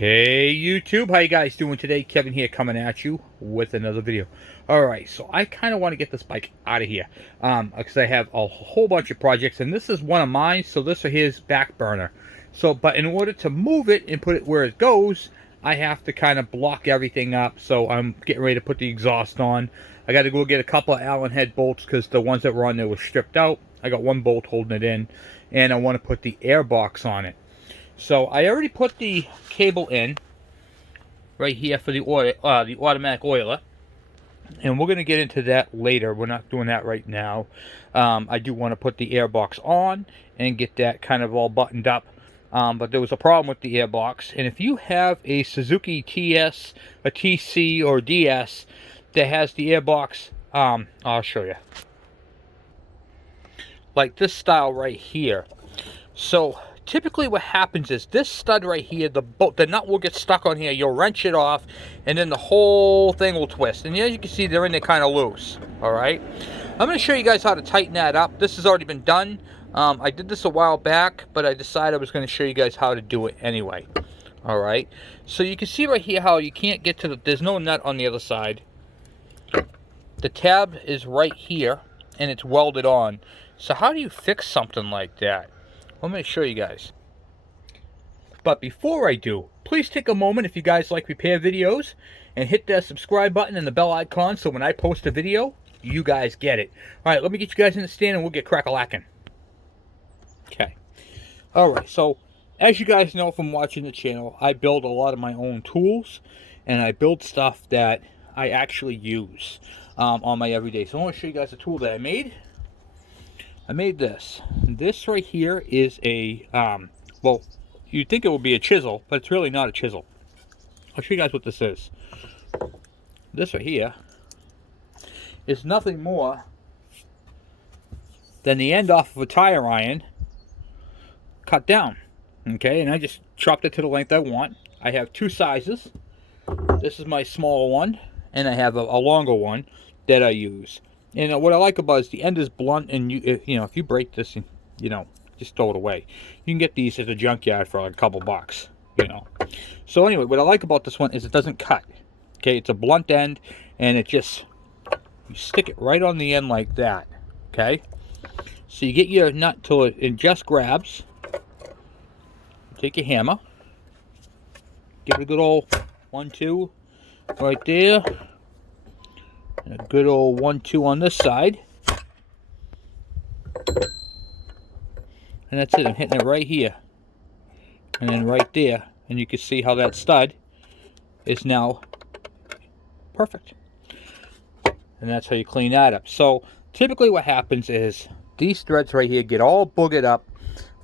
Hey YouTube, how you guys doing today? Kevin here coming at you with another video. Alright, so I kind of want to get this bike out of here because I have a whole bunch of projects, and this is one of mine, so this is his back burner. So, but in order to move it and put it where it goes, I have to kind of block everything up. So I'm getting ready to put the exhaust on. I got to go get a couple of Allen head bolts because the ones that were on there were stripped out. I got one bolt holding it in, and I want to put the air box on it. So I already put the cable in right here for the automatic oiler, and we're going to get into that later. We're not doing that right now. I do want to put the air box on and get that kind of all buttoned up. But there was a problem with the air box, and if you have a Suzuki TS, a TC, or DS that has the air box, I'll show you. Like this style right here. So typically what happens is this stud right here, the nut will get stuck on here, you'll wrench it off, and then the whole thing will twist. And as you can see, they're in there kind of loose. Alright, I'm going to show you guys how to tighten that up. This has already been done. I did this a while back, but I decided I was going to show you guys how to do it anyway. Alright, so you can see right here how you can't get to there's no nut on the other side. The tab is right here, and it's welded on. So how do you fix something like that? Let me show you guys. But before I do, please take a moment, if you guys like repair videos, and hit that subscribe button and the bell icon so when I post a video, you guys get it. Alright, let me get you guys in the stand and we'll get crack-a-lackin'. Okay. Alright, so as you guys know from watching the channel, I build a lot of my own tools, and I build stuff that I actually use on my everyday. So I want to show you guys a tool that I made. I made this. This right here is a, well, you'd think it would be a chisel, but it's really not a chisel. I'll show you guys what this is. This right here is nothing more than the end off of a tire iron cut down. Okay, and I just chopped it to the length I want. I have two sizes. This is my smaller one, and I have a longer one that I use. And what I like about it is the end is blunt, and if you break this, and just throw it away. You can get these at the junkyard for like a couple bucks, So anyway, what I like about this one is it doesn't cut. Okay, it's a blunt end, and you stick it right on the end like that. Okay, so you get your nut till it just grabs. Take your hammer, give it a good old 1-2 right there. And a good old 1-2 on this side. And that's it. I'm hitting it right here. And then right there. And you can see how that stud is now perfect. And that's how you clean that up. So typically what happens is these threads right here get all boogered up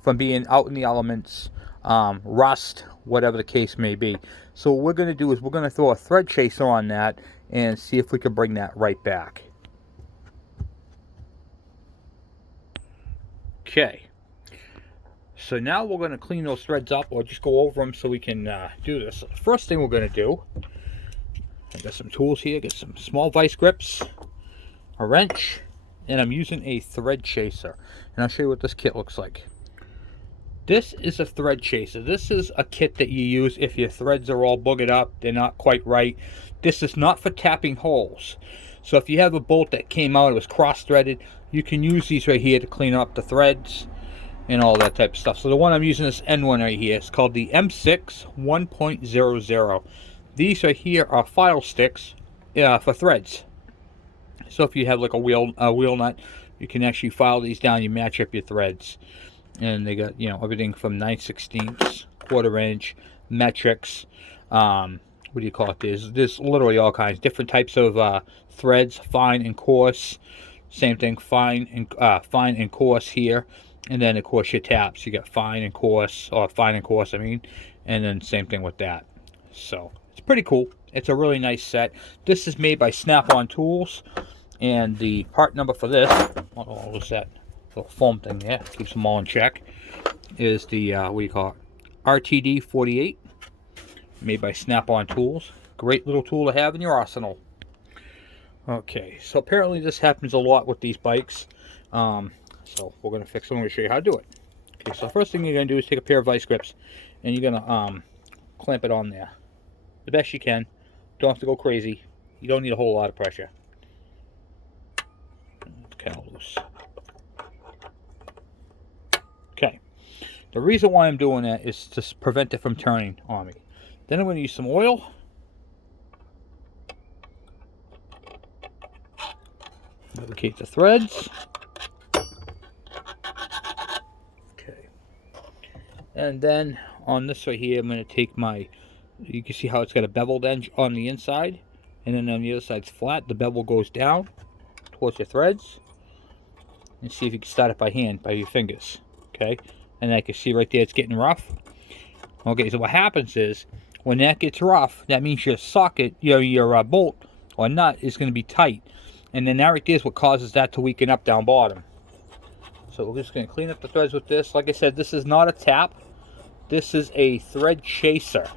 from being out in the elements, rust, whatever the case may be. So what we're going to do is we're going to throw a thread chaser on that and see if we can bring that right back. Okay, so now we're going to clean those threads up, or just go over them so we can do this. So the first thing we're going to do, I got some tools here, got some small vice grips, a wrench, and I'm using a thread chaser. And I'll show you what this kit looks like. This is a thread chaser. This is a kit that you use if your threads are all boogered up, they're not quite right. This is not for tapping holes. So if you have a bolt that came out, it was cross-threaded, you can use these right here to clean up the threads and all that type of stuff. So the one I'm using, this end one right here, is called the M6 1.00. These right here are file sticks for threads. So if you have like a wheel nut, you can actually file these down, you match up your threads. And they got, everything from 9/16, quarter inch, metrics, what do you call it? There's literally all kinds, different types of threads, fine and coarse. Same thing, fine and coarse here. And then of course your taps, you got fine and coarse, I mean, and then same thing with that. So it's pretty cool. It's a really nice set. This is made by Snap-on Tools, and the part number for this, what was that little foam thing there, keeps them all in check, is the what do you call it, RTD 48, made by Snap-on Tools. Great little tool to have in your arsenal. Okay, so apparently this happens a lot with these bikes, so we're going to fix it. I'm going to show you how to do it. Okay, so the first thing you're going to do is take a pair of vice grips, and you're going to clamp it on there the best you can. Don't have to go crazy. You don't need a whole lot of pressure. It's kind of loose. Okay. The reason why I'm doing that is to prevent it from turning on me. Then I'm going to use some oil. Lubricate the threads. Okay. And then on this right here, I'm going to take my, you can see how it's got a beveled edge on the inside. And then on the other side it's flat. The bevel goes down towards your threads. And see if you can start it by hand, by your fingers. Okay. And I can see right there it's getting rough. Okay, so what happens is, when that gets rough, that means your socket, your bolt or nut is going to be tight. And then that right there is what causes that to weaken up down bottom. So we're just going to clean up the threads with this. Like I said, this is not a tap. This is a thread chaser.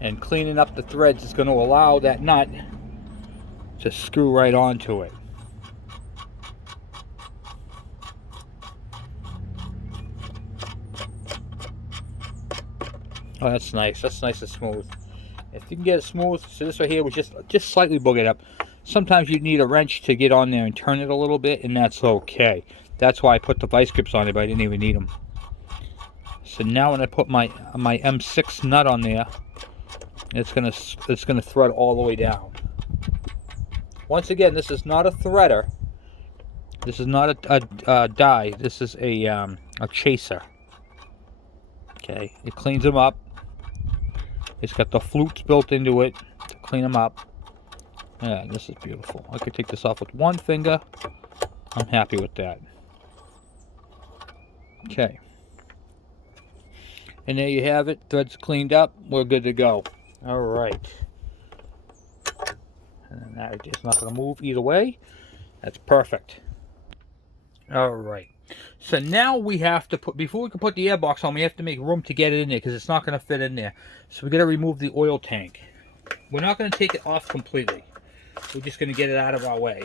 And cleaning up the threads is going to allow that nut to screw right onto it. Oh, that's nice. That's nice and smooth. If you can get it smooth, so this right here was just slightly boogered up. Sometimes you need a wrench to get on there and turn it a little bit, and that's okay. That's why I put the vice grips on it, but I didn't even need them. So now when I put my M6 nut on there, it's gonna thread all the way down. Once again, this is not a threader. This is not a die. This is a chaser. Okay, it cleans them up. It's got the flutes built into it to clean them up. Yeah, this is beautiful. I could take this off with one finger. I'm happy with that. Okay. And there you have it. Threads cleaned up. We're good to go. All right. And then that is not going to move either way. That's perfect. All right. So now we have to put, before we can put the airbox on, we have to make room to get it in there because it's not going to fit in there. So we got to remove the oil tank. We're not going to take it off completely. We're just going to get it out of our way.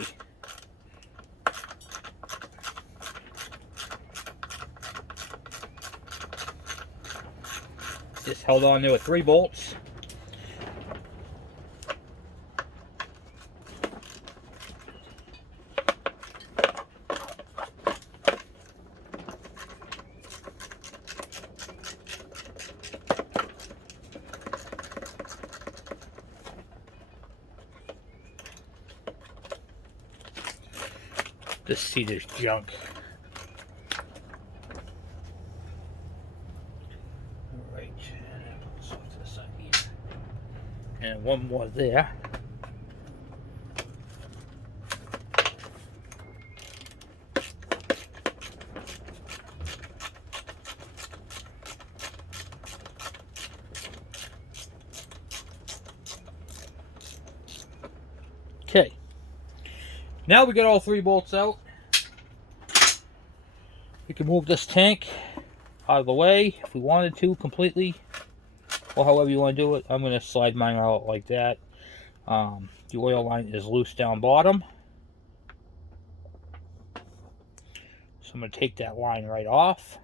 Just held on there with 3 bolts. This seat is junk. Alright, and I'll put this off to the side here. And one more there. Okay. Now we got all 3 bolts out. We can move this tank out of the way if we wanted to completely, or however you want to do it. I'm going to slide mine out like that. The oil line is loose down bottom, so I'm going to take that line right off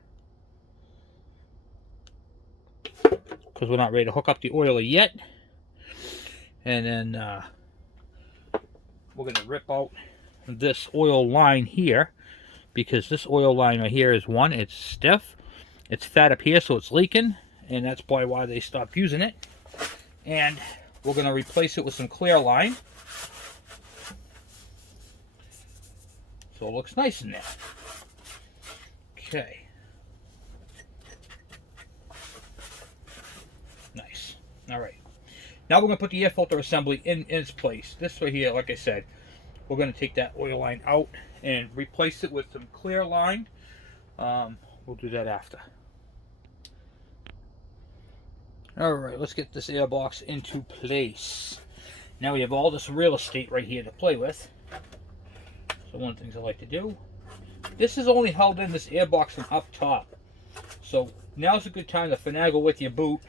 because we're not ready to hook up the oiler yet. And then we're going to rip out this oil line here, because this oil line right here is, one, it's stiff, it's fat up here, so it's leaking, and that's probably why they stopped using it. And we're going to replace it with some clear line, so it looks nice in there. Okay, nice. All right, now we're going to put the air filter assembly in its place. This right here, like I said, we're going to take that oil line out and replace it with some clear line. We'll do that after. Alright, let's get this airbox into place. Now we have all this real estate right here to play with. So one of the things I like to do, this is only held in this airbox from up top. So now's a good time to finagle with your boot.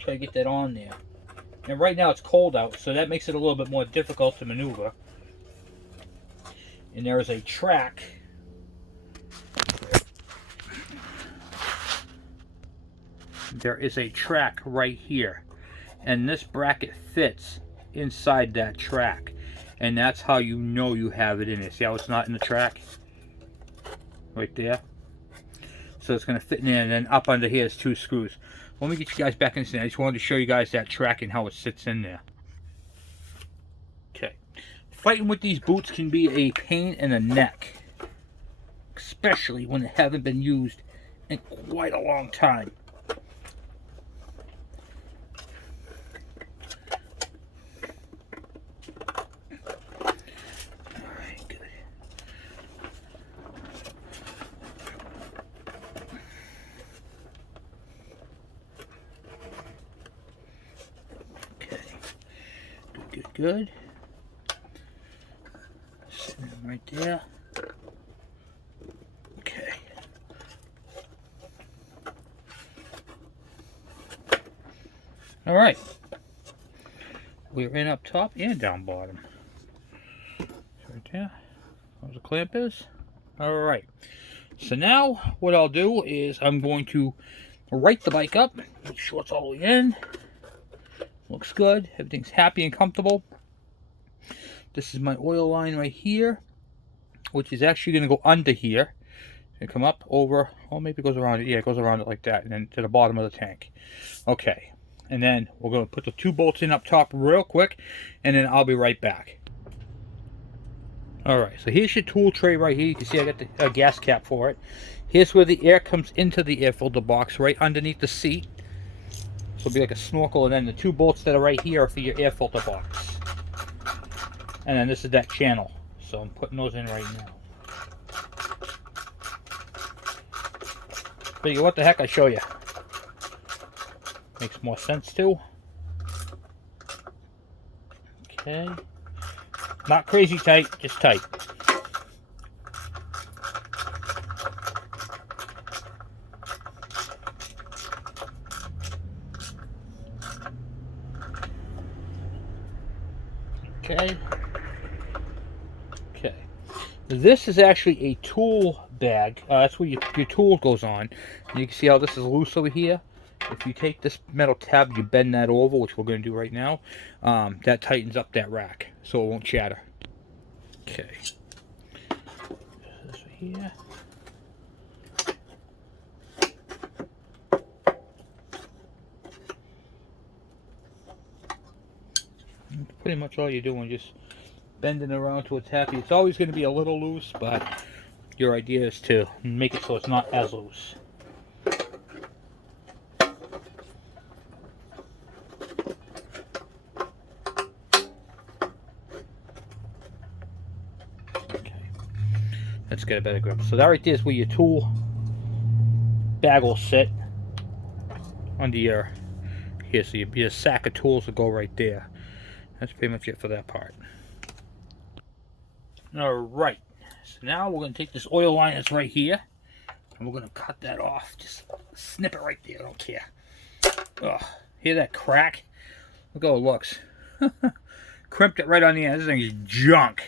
Try to get that on there. And right now it's cold out, so that makes it a little bit more difficult to maneuver. And there is a track there is a track right here, and this bracket fits inside that track, and that's how you know you have it in it. See how it's not in the track? Right there. So it's going to fit in there, and then up under here is 2 screws. Let me get you guys back in this. I just wanted to show you guys that track and how it sits in there. Okay. Fighting with these boots can be a pain in the neck, especially when they haven't been used in quite a long time. Alright, good. Okay. Good. Sitting right there. Okay. All right. We're in up top and down bottom. Right there. Where the clamp is. All right. So now what I'll do is I'm going to right the bike up. Make sure it's all the way in. Looks good. Everything's happy and comfortable. This is my oil line right here, which is actually going to go under here and come up over. Oh, maybe it goes around it. Yeah, it goes around it like that, and then to the bottom of the tank. Okay, and then we're going to put the 2 bolts in up top real quick, and then I'll be right back. Alright, so here's your tool tray right here. You can see I got the gas cap for it. Here's where the air comes into the air filter box, right underneath the seat. So it'll be like a snorkel, and then the 2 bolts that are right here are for your air filter box. And then this is that channel. So I'm putting those in right now. Figure what the heck I show you. Makes more sense too. Okay. Not crazy tight, just tight. Okay. Okay. This is actually a tool bag. That's where your tool goes on. And you can see how this is loose over here. If you take this metal tab, you bend that over, which we're going to do right now. That tightens up that rack, so it won't shatter. Okay. This right here. Pretty much all you're doing, just bending around to it's happy. It's always going to be a little loose, but your idea is to make it so it's not as loose. Okay, let's get a better grip. So that right there is where your tool bag will sit under your here. So your sack of tools will go right there. That's pretty much it for that part. Alright, so now we're going to take this oil line that's right here, and we're going to cut that off. Just snip it right there, I don't care. Ugh, hear that crack? Look how it looks. Crimped it right on the end. This thing is junk.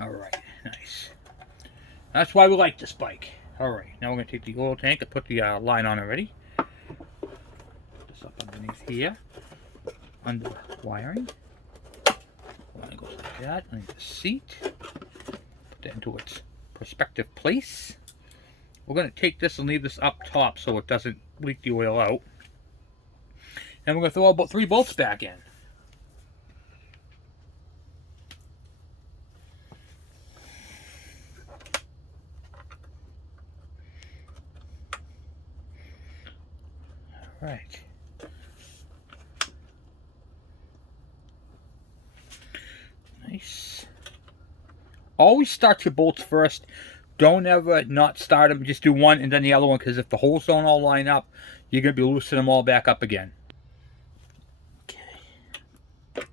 Alright, nice. That's why we like this bike. Alright, now we're going to take the oil tank and put the line on already. Put this up underneath here, under the wiring. Line goes like that, underneath the seat. Put that into its perspective place. We're going to take this and leave this up top so it doesn't leak the oil out. And we're going to throw about 3 bolts back in. All right. Nice. Always start your bolts first. Don't ever not start them. Just do one and then the other one, because if the holes don't all line up, you're going to be loosening them all back up again. Okay.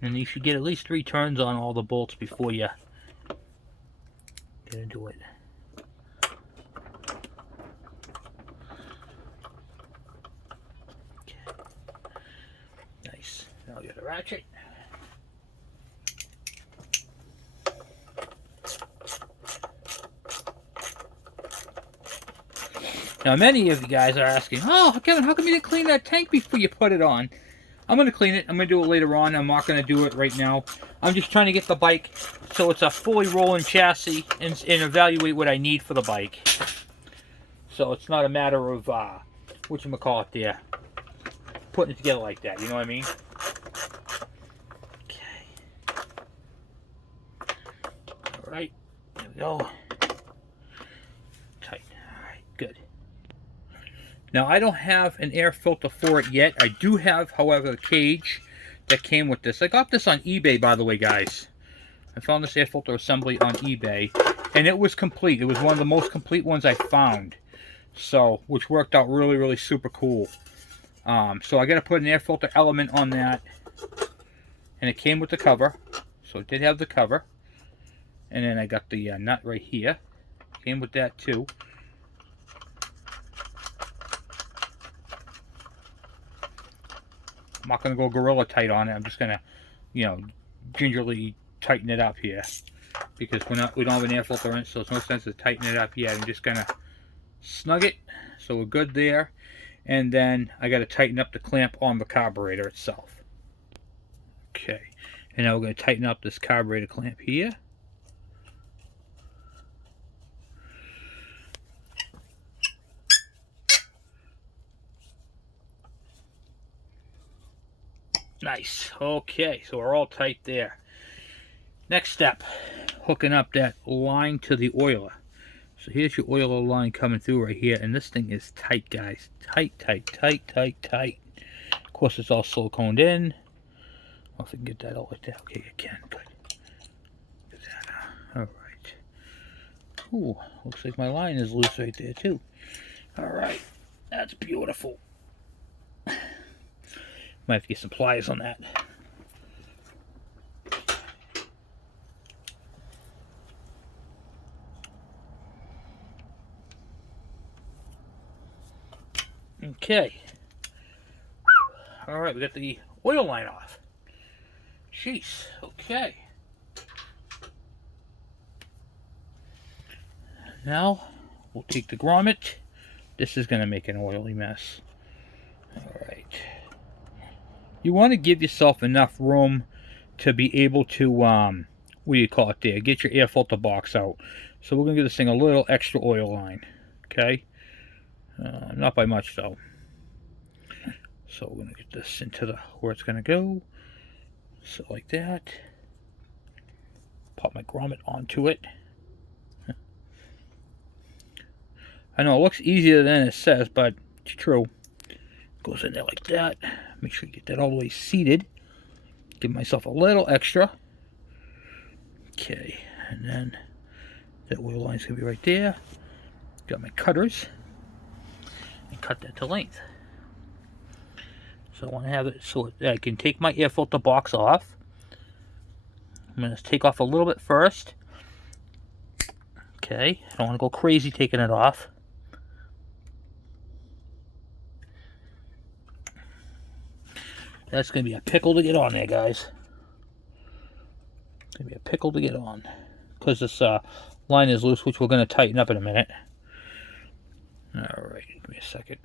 And you should get at least 3 turns on all the bolts before you get into it. Nice. Now I'll get a ratchet. Now, many of you guys are asking, oh, Kevin, how come you didn't clean that tank before you put it on? I'm going to clean it. I'm going to do it later on. I'm not going to do it right now. I'm just trying to get the bike so it's a fully rolling chassis and evaluate what I need for the bike. So it's not a matter of, whatchamacallit there, putting it together like that. You know what I mean? Okay. Alright. There we go. Tight. Alright, good. Now, I don't have an air filter for it yet. I do have, however, a cage that came with this. I got this on eBay, by the way, guys. I found this air filter assembly on eBay, and it was complete. It was one of the most complete ones I found. So, which worked out really, really super cool. So I got to put an air filter element on that, and it came with the cover. So it did have the cover, and then I got the nut right here. Came with that too. I'm not going to go gorilla tight on it. I'm just going to, you know, gingerly tighten it up here, because we don't have an air filter in it, so there's no sense to tighten it up yet. I'm just going to snug it, so we're good there. And then I got to tighten up the clamp on the carburetor itself. Okay, and now we're going to tighten up this carburetor clamp here. Nice. Okay, so we're all tight there. Next step, hooking up that line to the oiler. So here's your oiler line coming through right here, and this thing is tight, guys. Tight, tight, tight, tight, tight. Of course, it's all siliconed in. I don't know if I can get that all like that. Okay, you can. Good. Get that. All right. Ooh, looks like my line is loose right there too. All right, that's beautiful. Might have to get some pliers on that. Okay. All right, we got the oil line off. Jeez. Okay. Now we'll take the grommet. This is going to make an oily mess. All right. You want to give yourself enough room to be able to, what do you call it there? Get your air filter box out. So we're going to give this thing a little extra oil line. Okay? Not by much, though. So we're going to get this into where it's going to go. So like that. Pop my grommet onto it. I know it looks easier than it says, but it's true. Goes in there like that. Make sure you get that all the way seated. Give myself a little extra. Okay, and then that oil line's gonna be right there. Got my cutters and cut that to length. So I want to have it so I can take my air filter box off. I'm gonna take off a little bit first. Okay, I don't want to go crazy taking it off. That's going to be a pickle to get on there, guys. It's going to be a pickle to get on. Because this line is loose, which we're going to tighten up in a minute. Alright, give me a second.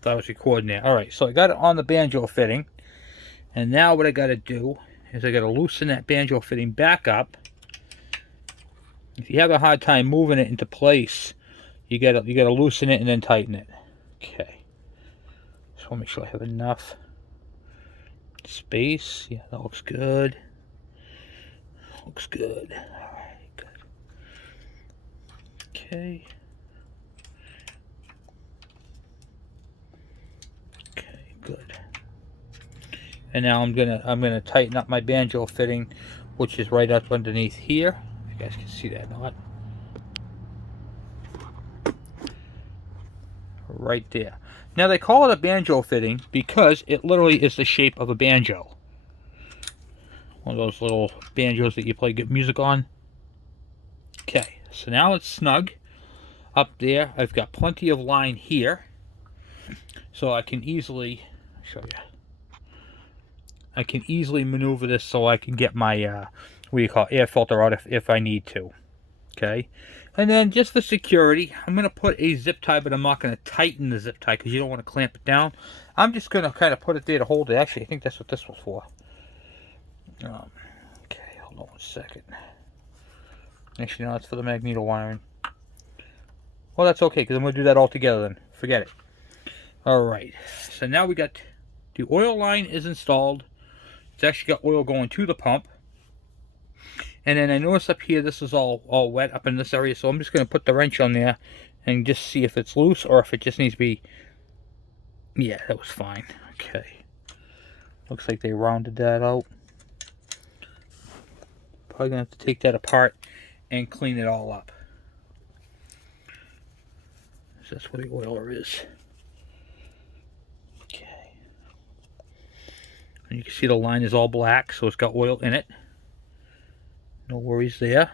Thought I was recording there. Alright, so I got it on the Banjo fitting. And now what I got to do is I got to loosen that Banjo fitting back up. If you have a hard time moving it into place, you got to loosen it and then tighten it. Okay. Just want to make sure I have enough space. Yeah, that looks good. Looks good. Alright, good. Okay. Okay, good. And now I'm gonna tighten up my Banjo fitting, which is right up underneath here. If you guys can see that or not. Right there. Now they call it a banjo fitting because it literally is the shape of a banjo. One of those little banjos that you play good music on. Okay, so now it's snug up there. I've got plenty of line here, so I can easily show you. I can easily maneuver this so I can get my what do you call it, air filter out if I need to. Okay, and then just for security, I'm going to put a zip tie, but I'm not going to tighten the zip tie because you don't want to clamp it down. I'm just going to kind of put it there to hold it. Actually, I think that's what this was for. Okay, hold on 1 second. Actually, no, it's for the magneto wiring. Well, that's okay because I'm going to do that all together then. Forget it. Alright, so now we got the oil line is installed. It's actually got oil going to the pump. And then I notice up here this is all wet up in this area, so I'm just going to put the wrench on there and just see if it's loose or if it just needs to be... Yeah, that was fine. Okay. Looks like they rounded that out. Probably going to have to take that apart and clean it all up. So that's where the oiler is. Okay. And you can see the line is all black, so it's got oil in it. No worries there.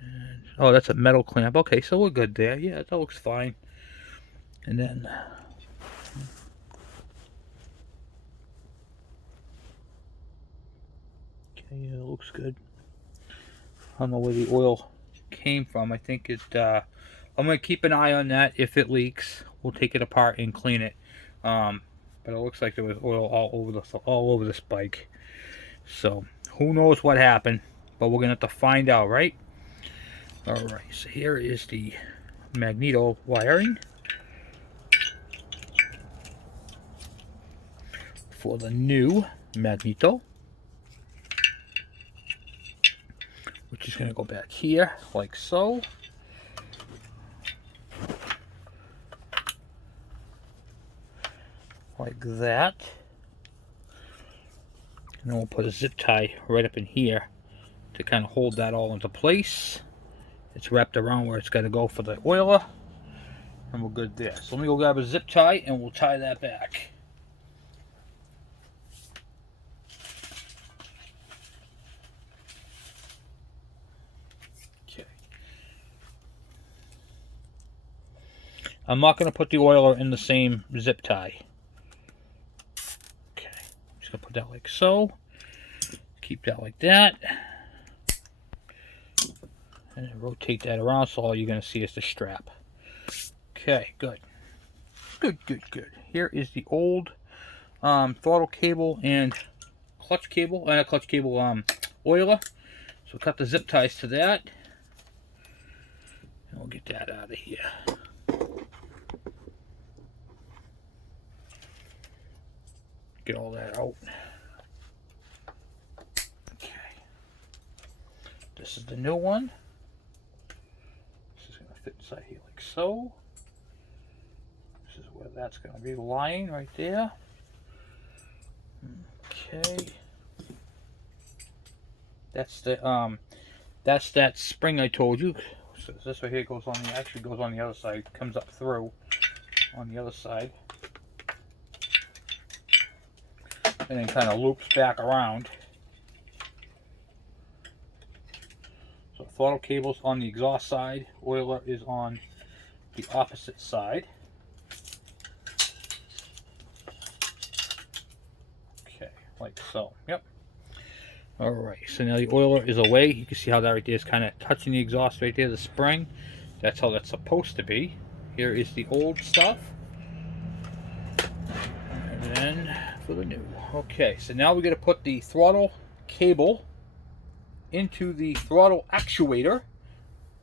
And, oh, that's a metal clamp. Okay, so we're good there. Yeah, that looks fine. And then... Okay, yeah, it looks good. I don't know where the oil came from. I think it... I'm going to keep an eye on that. If it leaks, we'll take it apart and clean it. But it looks like there was oil all over this bike. So, who knows what happened, but we're going to have to find out, right? Alright, so here is the magneto wiring for the new magneto, which is going to go back here, like so. Like that. And then we'll put a zip tie right up in here to kind of hold that all into place. It's wrapped around where it's got to go for the oiler. And we're good there. So let me go grab a zip tie and we'll tie that back. Okay. I'm not going to put the oiler in the same zip tie. Gonna put that like so. Keep that like that. And then rotate that around so all you're gonna see is the strap. Okay, good. Good. Here is the old throttle cable and clutch cable, and a clutch cable oiler. So cut the zip ties to that. And we'll get that out of here. Get all that out. Okay. This is the new one. This is going to fit inside here like so. This is where that's going to be lying right there. Okay. That's the that's that spring I told you. So this right here goes on the actually goes on the other side. Comes up through on the other side. And then kind of loops back around. So throttle cable's on the exhaust side, oiler is on the opposite side. Okay, like so. Yep. Alright, so now the oiler is away. You can see how that right there is kind of touching the exhaust right there, the spring. That's how that's supposed to be. Here is the old stuff. And then for the new. Okay, so now we're going to put the throttle cable into the throttle actuator,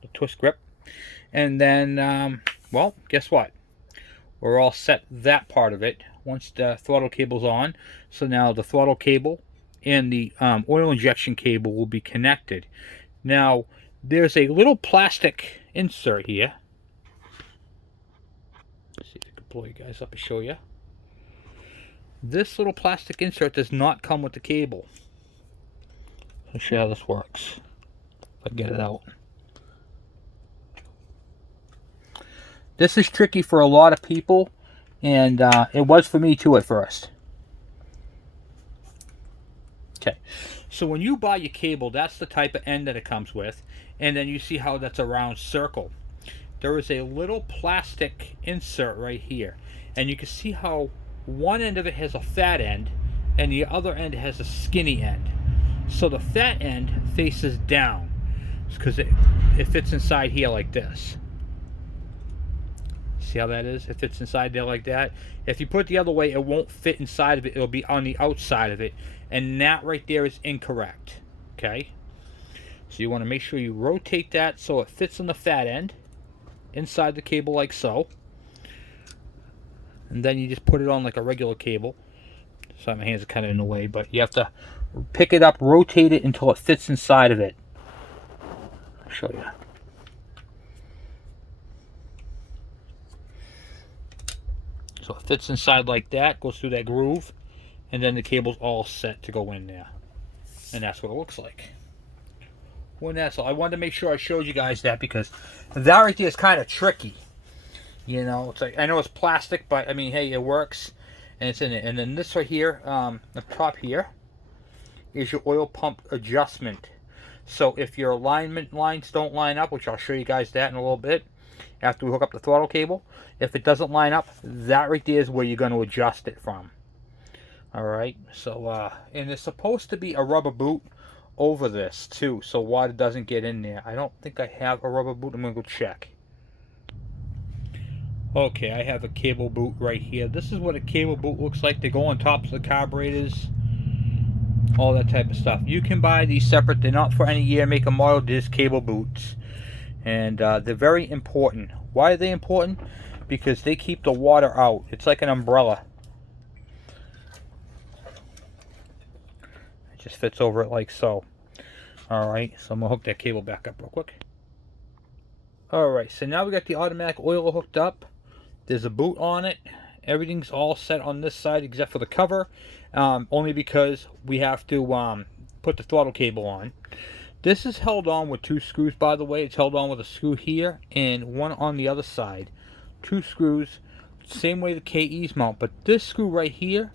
the twist grip, and then, well, guess what? We're all set that part of it once the throttle cable's on. So now the throttle cable and the oil injection cable will be connected. Now, there's a little plastic insert here. Let's see if I can blow you guys up and show you. This little plastic insert does not come with the cable. Let's see how this works. If I get it out. This is tricky for a lot of people, and it was for me too at first. Okay, so when you buy your cable, that's the type of end that it comes with, and then you see how that's a round circle. There is a little plastic insert right here, and you can see how one end of it has a fat end and the other end has a skinny end. So the fat end faces down because it fits inside here like this. See how that is? It fits inside there like that. If you put it the other way, it won't fit inside of it. It'll be on the outside of it. And that right there is incorrect. Okay? So you want to make sure you rotate that so it fits on the fat end inside the cable like so. And then you just put it on like a regular cable. Sorry, my hands are kind of in the way, but you have to pick it up, rotate it until it fits inside of it. I'll show you. So it fits inside like that, goes through that groove, and then the cable's all set to go in there. And that's what it looks like. When that's all, I wanted to make sure I showed you guys that because that right there is kind of tricky. You know, it's like, I know it's plastic, but I mean, hey, it works, and it's in it. And then this right here, the top here, is your oil pump adjustment. So if your alignment lines don't line up, which I'll show you guys that in a little bit, after we hook up the throttle cable, if it doesn't line up, that right there is where you're going to adjust it from. Alright, so, and it's supposed to be a rubber boot over this too, so water doesn't get in there. I don't think I have a rubber boot. I'm going to go check. Okay, I have a cable boot right here. This is what a cable boot looks like. They go on tops of the carburetors, all that type of stuff. You can buy these separate. They're not for any year, make, and model. They're just cable boots. And they're very important. Why are they important? Because they keep the water out. It's like an umbrella. It just fits over it like so. Alright, so I'm going to hook that cable back up real quick. Alright, so now we got the automatic oiler hooked up. There's a boot on it. Everything's all set on this side except for the cover. Only because we have to put the throttle cable on. This is held on with 2 screws, by the way. It's held on with a screw here and one on the other side. 2 screws, same way the KEs mount. But this screw right here,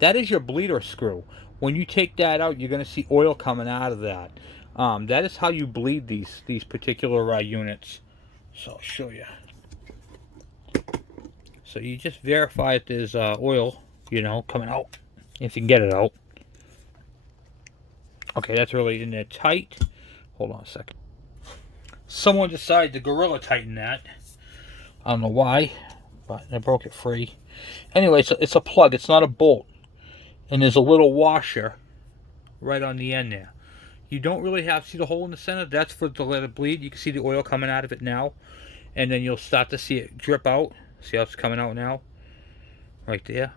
that is your bleeder screw. When you take that out, you're going to see oil coming out of that. That is how you bleed these particular units. So I'll show you. So you just verify that there's oil, you know, coming out, if you can get it out. Okay, that's really in there tight. Hold on a second. Someone decided to Gorilla Tighten that. I don't know why, but I broke it free. Anyway, so it's a plug. It's not a bolt. And there's a little washer right on the end there. You don't really have, see the hole in the center? That's for to let it bleed. You can see the oil coming out of it now. And then you'll start to see it drip out. See how it's coming out now? Right there.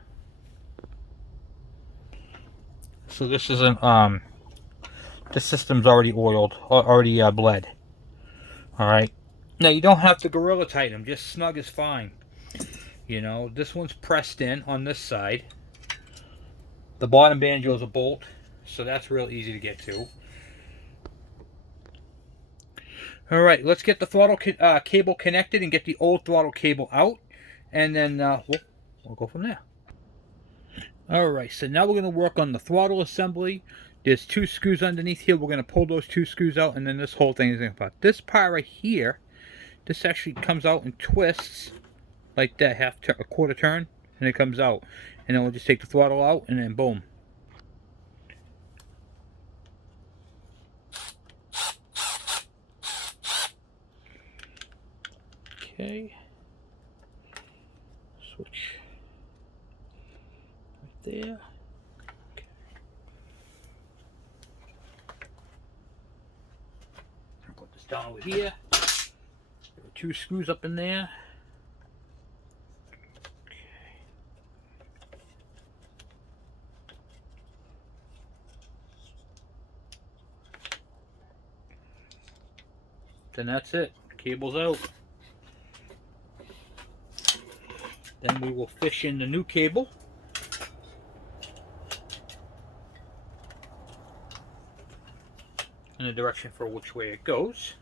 So this isn't, the system's already oiled, already bled. Alright. Now you don't have to Gorilla Tighten them, just snug is fine. You know, this one's pressed in on this side. The bottom banjo is a bolt, so that's real easy to get to. Alright, let's get the throttle cable connected and get the old throttle cable out. And then we'll go from there. Alright, so now we're going to work on the throttle assembly. There's 2 screws underneath here. We're going to pull those 2 screws out, and then this whole thing is going to come out. This part right here, this actually comes out and twists like that, a quarter turn, and it comes out. And then we'll just take the throttle out, and then boom. Okay. Switch right there. Okay. I'll put this down over here. There are 2 screws up in there. Okay. Then that's it. Cable's out. Then we will fish in the new cable. In the direction for which way it goes.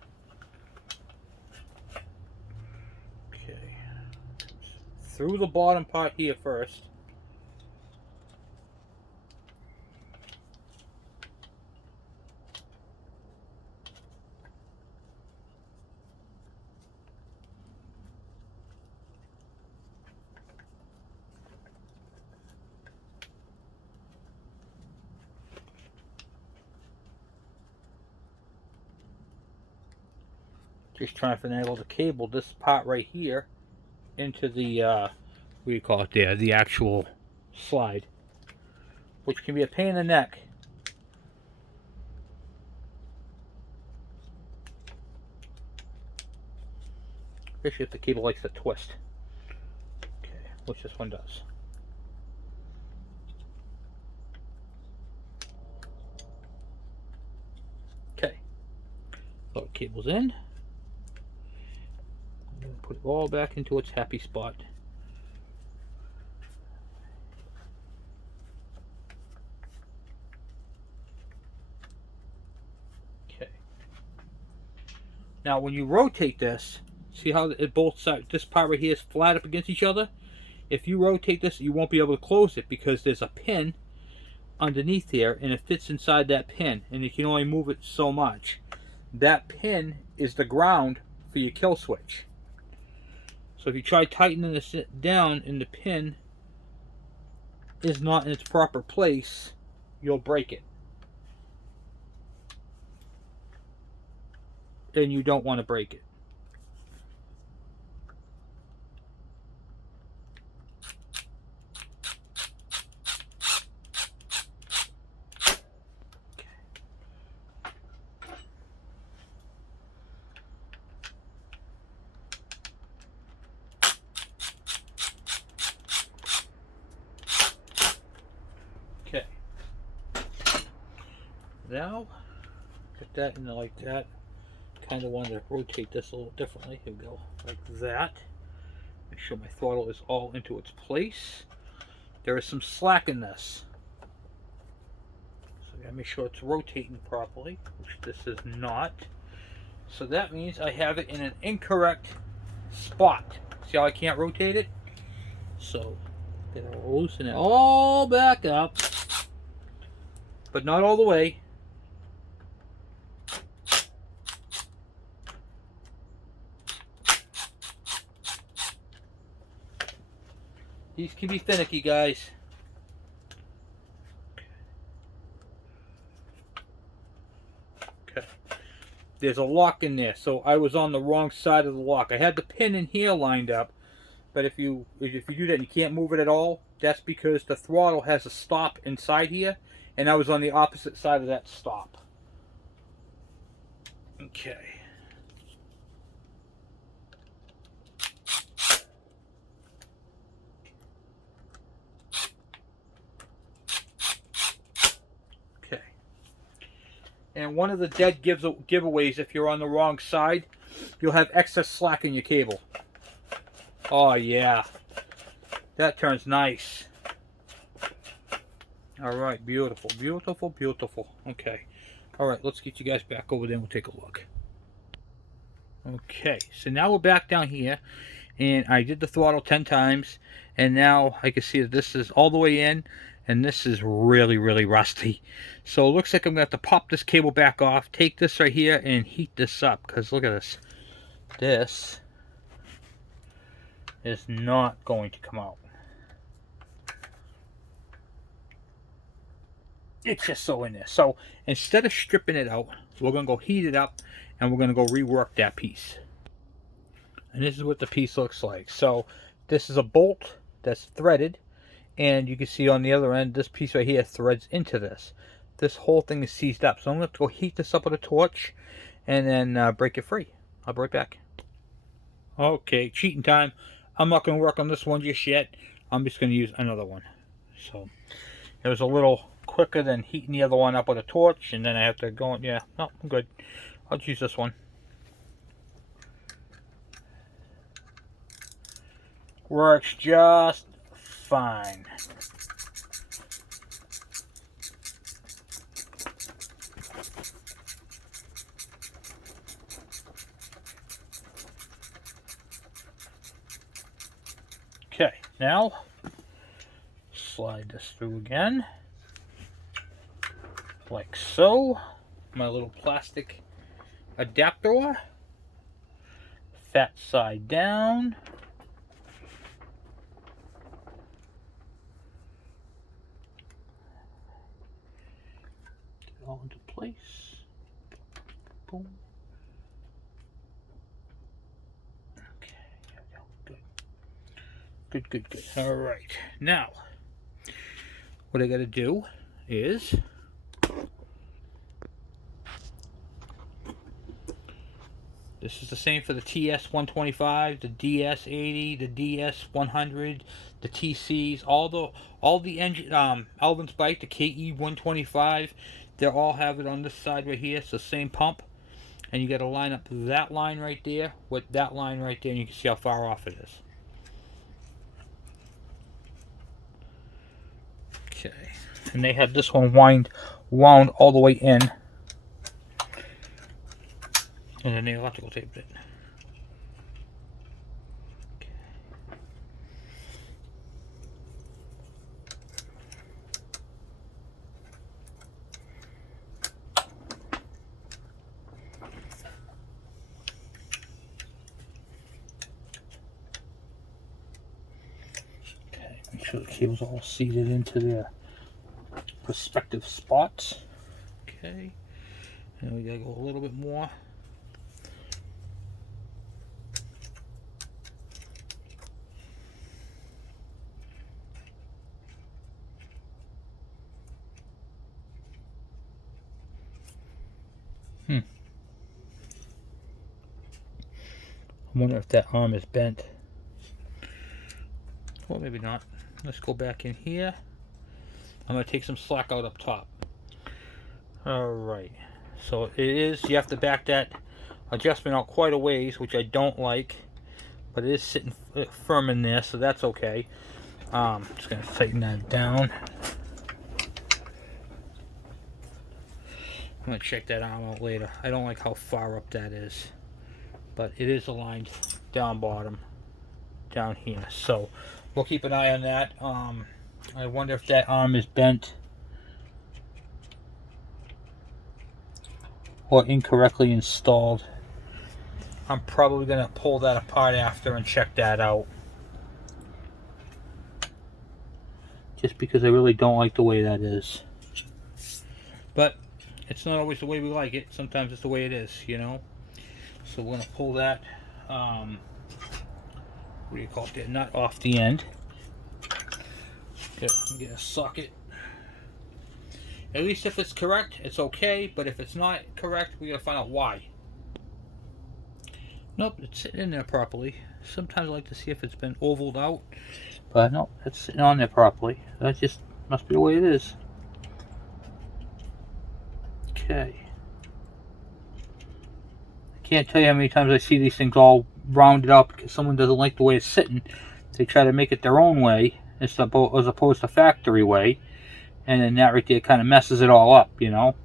Okay. Through the bottom part here first. Just trying to finagle the cable, this part right here, into the, what do you call it there, the actual slide, which can be a pain in the neck. Especially if the cable likes to twist. Okay, which this one does. Okay, so the cable's in. Put it all back into its happy spot. Okay. Now when you rotate this, see how it both sides, this part right here is flat up against each other? If you rotate this, you won't be able to close it because there's a pin underneath here and it fits inside that pin and you can only move it so much. That pin is the ground for your kill switch. So if you try tightening this down and the pin is not in its proper place, you'll break it. And you don't want to break it. Okay. Now, put that in there like that. Kind of want to rotate this a little differently. Here we go, like that. Make sure my throttle is all into its place. There is some slack in this, so I gotta make sure it's rotating properly, which this is not. So that means I have it in an incorrect spot. See how I can't rotate it? So gonna loosen it all back up, but not all the way. These can be finicky, guys. Okay. There's a lock in there, so I was on the wrong side of the lock. I had the pin in here lined up, but if you do that and you can't move it at all, that's because the throttle has a stop inside here, and I was on the opposite side of that stop. Okay. And one of the dead giveaways, if you're on the wrong side, you'll have excess slack in your cable. Oh yeah, that turns nice. All right, beautiful, beautiful, beautiful. Okay, all right, let's get you guys back over there and we'll take a look. Okay, so now we're back down here, and I did the throttle 10 times, and now I can see that this is all the way in, and this is really, really rusty. So it looks like I'm going to have to pop this cable back off, take this right here, and heat this up, because look at this. This is not going to come out. It's just so in there. So instead of stripping it out, we're going to go heat it up, and we're going to go rework that piece. And this is what the piece looks like. So this is a bolt that's threaded, and you can see on the other end, this piece right here threads into this. This whole thing is seized up. So I'm going to have to go heat this up with a torch and then break it free. I'll be right back. Okay, cheating time. I'm not going to work on this one just yet. I'm just going to use another one. So it was a little quicker than heating the other one up with a torch, and then I have to go, yeah, no, I'm good. I'll use this one. Works just fine. Okay, now slide this through again, like so. My little plastic adapter, fat side down. Get it all into place. Boom. Good, good, good. All right. Now, what I got to do is this is the same for the TS125, the DS80, the DS100, the TCs, all the engine Alvin's bike, the KE125. They all have it on this side right here. It's the same pump, and you got to line up that line right there with that line right there, and you can see how far off it is. Okay, and they had this one wound all the way in. And then they electrical taped it. Okay, make sure the cable's all seated into their respective spots. Okay, and we gotta go a little bit more. I wonder if that arm is bent. Well, maybe not. Let's go back in here. I'm going to take some slack out up top. Alright. So it is, you have to back that adjustment out quite a ways, which I don't like. But it is sitting firm in there, so that's okay. Just going to tighten that down. I'm going to check that arm out later. I don't like how far up that is. But it is aligned down bottom, down here. So we'll keep an eye on that. I wonder if that arm is bent or incorrectly installed. I'm probably going to pull that apart after and check that out. Just because I really don't like the way that is. But it's not always the way we like it. Sometimes it's the way it is, you know. So we're going to pull that, what do you call it, the nut off the end. Get a socket. At least if it's correct, it's okay, but if it's not correct, we got to find out why. Nope, it's sitting in there properly. Sometimes I like to see if it's been ovaled out, but no, it's sitting on there properly. That just must be the way it is. Okay. Can't tell you how many times I see these things all rounded up because someone doesn't like the way it's sitting. They try to make it their own way as opposed to factory way, and then that right there kind of messes it all up, you know.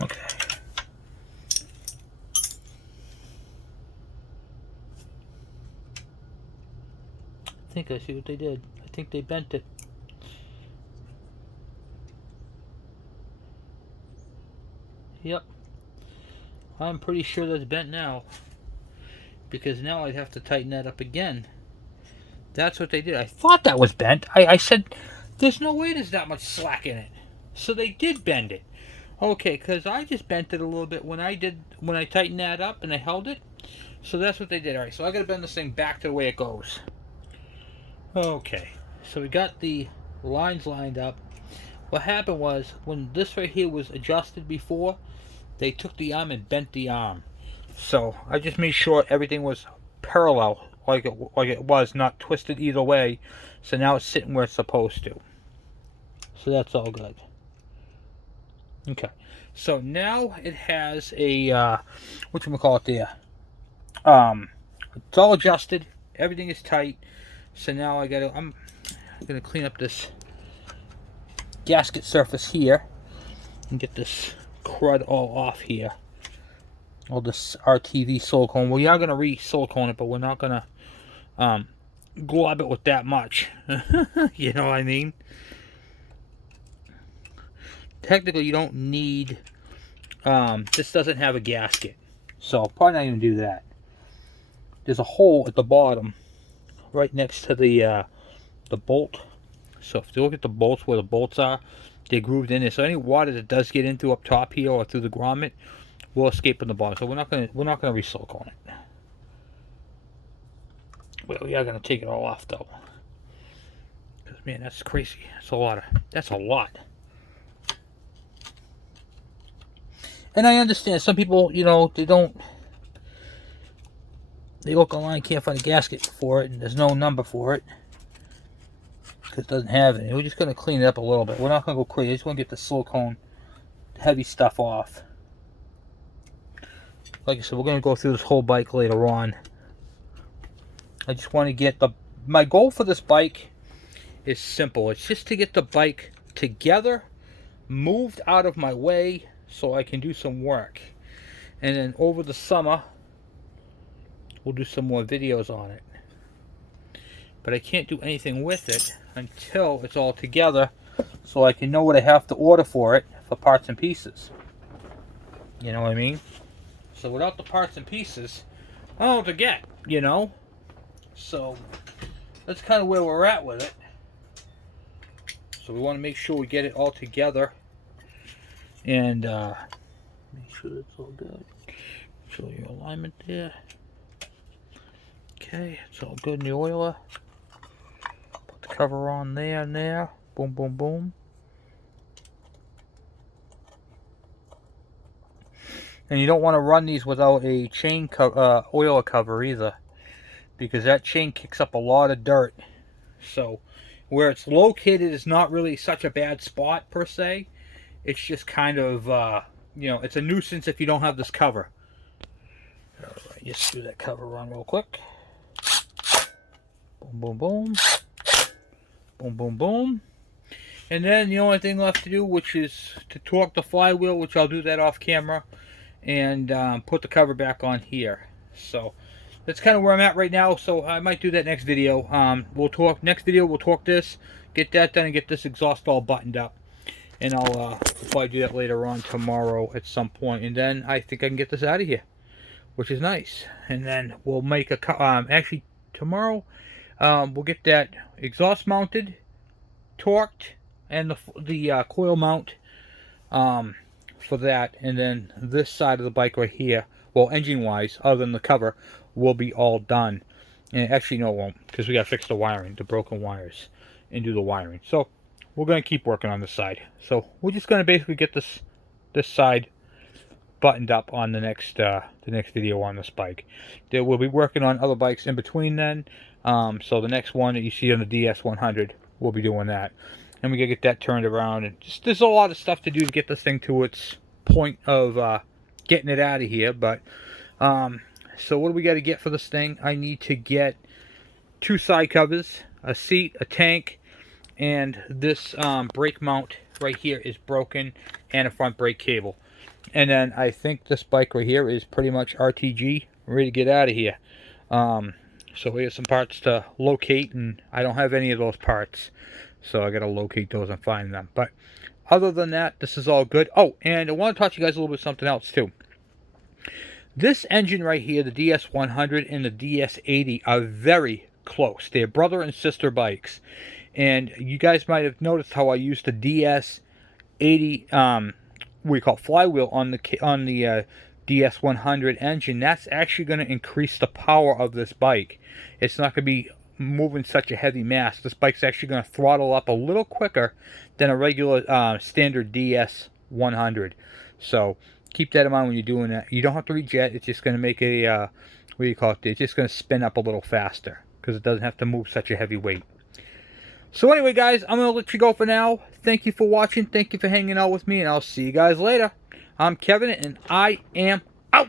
Okay. I think I see what they did. I think they bent it. Yep. I'm pretty sure that's bent now. Because now I'd have to tighten that up again. That's what they did. I thought that was bent. I said, there's no way there's that much slack in it. So they did bend it. Okay, because I just bent it a little bit when I tightened that up and I held it. So that's what they did. Alright, so I gotta bend this thing back to the way it goes. Okay, so we got the lines lined up. What happened was, when this right here was adjusted before, they took the arm and bent the arm. So I just made sure everything was parallel, like it was, not twisted either way. So now it's sitting where it's supposed to. So that's all good. Okay, so now it has a whatchamacallit there. It's all adjusted. Everything is tight. So now I'm gonna clean up this gasket surface here and get this crud all off here. Or this RTV silicone. We are going to re-silicone it, but we're not going to glob it with that much. You know what I mean? Technically, you don't need... this doesn't have a gasket, so I'll probably not even do that. There's a hole at the bottom, right next to the bolt. So if you look at the bolts, where the bolts are, they're grooved in there. So any water that does get into up top here or through the grommet will escape in the bottom. So we're not gonna re-silicone it. Well, we are gonna take it all off though, because man, that's crazy. That's a lot. And I understand some people, you know, they look online, can't find a gasket for it, and there's no number for it because it doesn't have it. We're just gonna clean it up a little bit. We're not gonna go crazy. I just want to get the silicone, heavy stuff off. Like I said, we're going to go through this whole bike later on. I just want to get my goal for this bike is simple. It's just to get the bike together, moved out of my way so I can do some work. And then over the summer, we'll do some more videos on it. But I can't do anything with it until it's all together so I can know what I have to order for it for parts and pieces. You know what I mean? So without the parts and pieces, I don't know what to get, you know? So that's kind of where we're at with it. So we want to make sure we get it all together. And make sure it's all good. Show your alignment there. Okay, it's all good in the oiler. Put the cover on there and there. Boom, boom, boom. And you don't want to run these without a chain oiler cover either, because that chain kicks up a lot of dirt. So where it's located is not really such a bad spot per se. It's just kind of, you know, it's a nuisance if you don't have this cover. Alright, just screw that cover on real quick. Boom, boom, boom. Boom, boom, boom. And then the only thing left to do, which is to torque the flywheel, which I'll do that off camera, and put the cover back on here. So that's kind of where I'm at right now. So I might do that next video. Next video we'll torque this, get that done, and get this exhaust all buttoned up. And I'll probably do that later on tomorrow at some point. And then I think I can get this out of here, which is nice. And then we'll make actually tomorrow we'll get that exhaust mounted, torqued, and the coil mount for that. And then this side of the bike right here, well, engine wise, other than the cover, will be all done. And actually no, it won't, because we got to fix the wiring, the broken wires, and do the wiring. So we're going to keep working on this side. So we're just going to basically get this side buttoned up on the next video on this bike. We'll be working on other bikes in between then. So the next one that you see on the DS100, we'll be doing that. And we got to get that turned around. And just, there's a lot of stuff to do to get this thing to its point of getting it out of here. But so what do we got to get for this thing? I need to get 2 side covers, a seat, a tank, and this brake mount right here is broken, and a front brake cable. And then I think this bike right here is pretty much RTG, ready to get out of here. So we have some parts to locate, and I don't have any of those parts. So I got to locate those and find them. But other than that, this is all good. Oh, and I want to talk to you guys a little bit something else too. This engine right here, the DS100 and the DS80, are very close. They're brother and sister bikes. And you guys might have noticed how I used the DS80 we call flywheel on the DS100 engine. That's actually going to increase the power of this bike. It's not going to be moving such a heavy mass. This bike's actually going to throttle up a little quicker than a regular standard DS100. So keep that in mind when you're doing that. You don't have to rejet. It's just going to make a what do you call it? It's just going to spin up a little faster because it doesn't have to move such a heavy weight. So anyway, guys, I'm going to let you go for now. Thank you for watching. Thank you for hanging out with me, and I'll see you guys later. I'm Kevin, and I am out.